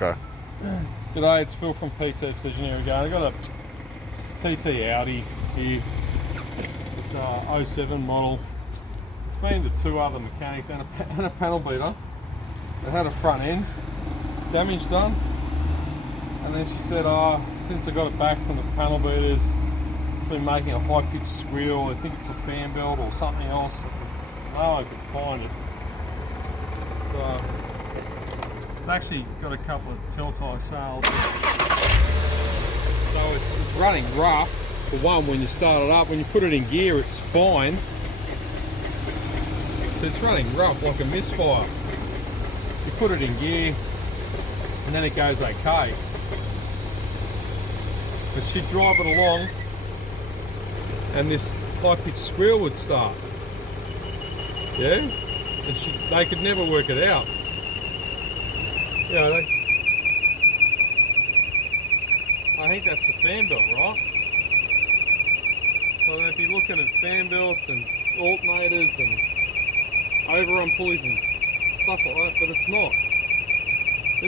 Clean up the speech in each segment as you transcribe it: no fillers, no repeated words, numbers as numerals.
Right, go. G'day, it's Phil from PT Precision. Here we go. I've got a TT Audi here. It's a 07 model. It's been to two other mechanics and a panel beater. It had a front end damage done. And then she said, since I got it back from the panel beaters, it's been making a high-pitched squeal. I think it's a fan belt or something else. No, I could find it. It's actually got a couple of telltale sales. So it's running rough. For one, when you start it up, when you put it in gear, it's fine. So it's running rough like a misfire. You put it in gear, and then it goes okay. But she'd drive it along, and this high-pitched squeal would start. Yeah, and they could never work it out. You know, I think that's the fan belt, right? So they'd be looking at fan belts and alternators and overrun pulleys and stuff like that, but it's not. I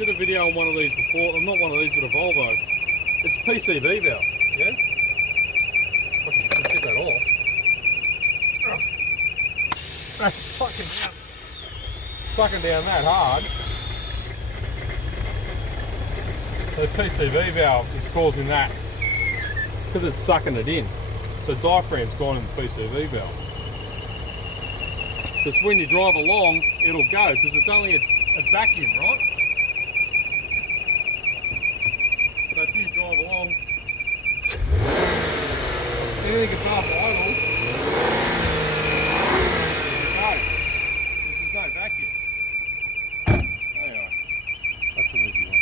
did a video on one of these before, not one of these, but a Volvo. It's a PCV valve, yeah? I can get that off. That's sucking down that hard. So the PCV valve is causing that because it's sucking it in. So the diaphragm's gone in the PCV valve. Because when you drive along, it'll go because it's only a vacuum, right? So if you drive along, anything above idle, no, there's no vacuum. Anyway, that's an easy one.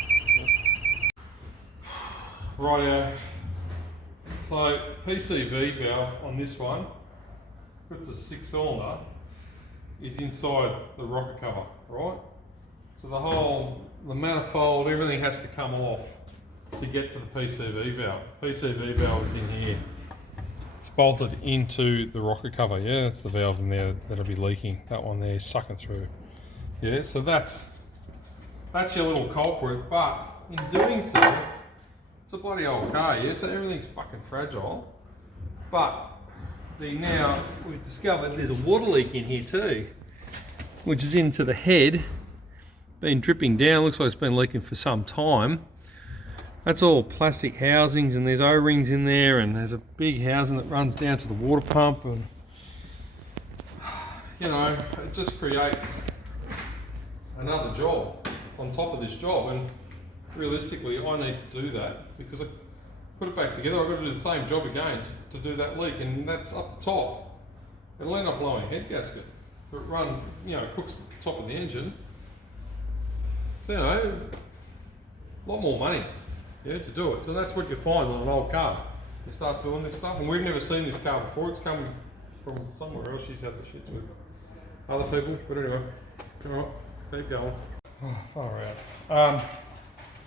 Rightio. So PCV valve on this one, it's a 6-cylinder, is inside the rocket cover, right? So the manifold, everything has to come off to get to the PCV valve. PCV valve is in here. It's bolted into the rocket cover. Yeah, that's the valve in there that'll be leaking. That one there is sucking through. Yeah, so that's your little culprit. But in doing so, it's a bloody old car, yeah, so everything's fucking fragile. But now we've discovered there's a water leak in here too, which is into the head, been dripping down, looks like it's been leaking for some time. That's all plastic housings and there's O-rings in there and there's a big housing that runs down to the water pump and, you know, it just creates another job on top of this job. And realistically, I need to do that because I put it back together. I've got to do the same job again to do that leak, and that's up the top. It'll end up blowing a head gasket. But it cooks the top of the engine. So, you know, there's a lot more money, yeah, to do it. So that's what you find on an old car. You start doing this stuff, and we've never seen this car before. It's come from somewhere else. She's had the shits with other people, but anyway, all right, keep going. Oh, far out.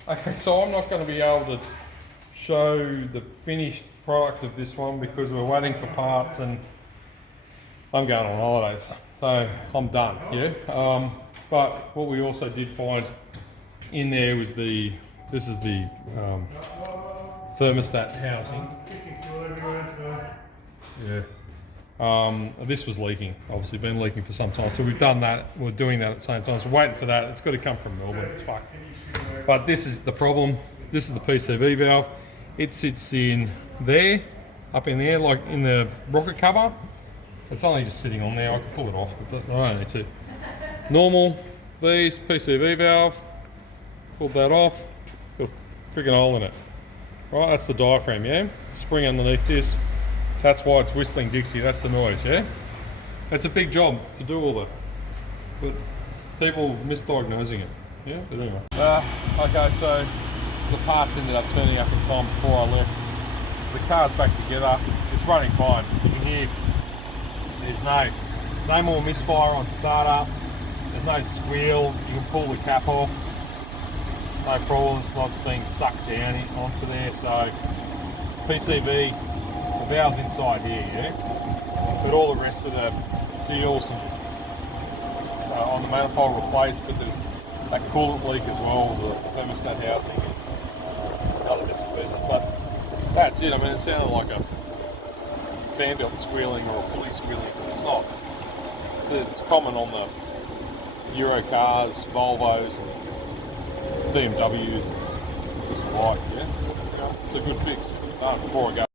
Okay, so I'm not going to be able to show the finished product of this one because we're waiting for parts and I'm going on holidays, so I'm done, yeah. But what we also did find in there was this is the thermostat housing. Yeah. This was leaking, obviously been leaking for some time, so we've done that. We're doing that at the same time, so we're waiting for that. It's got to come from Melbourne. It's fucked. But this is the problem. This is the PCV valve. It sits in there, up in there, like in the rocket cover. It's only just sitting on there. I can pull it off, but I don't need to. Normal, these PCV valve. Pulled that off. Got a freaking hole in it. Right, that's the diaphragm, yeah? Spring underneath this. That's why it's whistling Dixie. That's the noise, yeah? It's a big job to do all that. But people misdiagnosing it. Yeah, but anyway. Okay, so the parts ended up turning up in time before I left. The car's back together. It's running fine. You can hear there's no more misfire on startup. There's no squeal. You can pull the cap off. No problem. It's not being sucked down onto there. So PCV, the valve's inside here, yeah? But all the rest of the seals and, on the manifold replaced, but there's that coolant leak as well, the thermostat housing and other bits and pieces. But that's it. I mean, it sounded like a fan belt squealing or a pulley squealing. It's not. It's common on the Euro cars, Volvos, and BMWs, and this like. Yeah, it's a good fix. Before I go.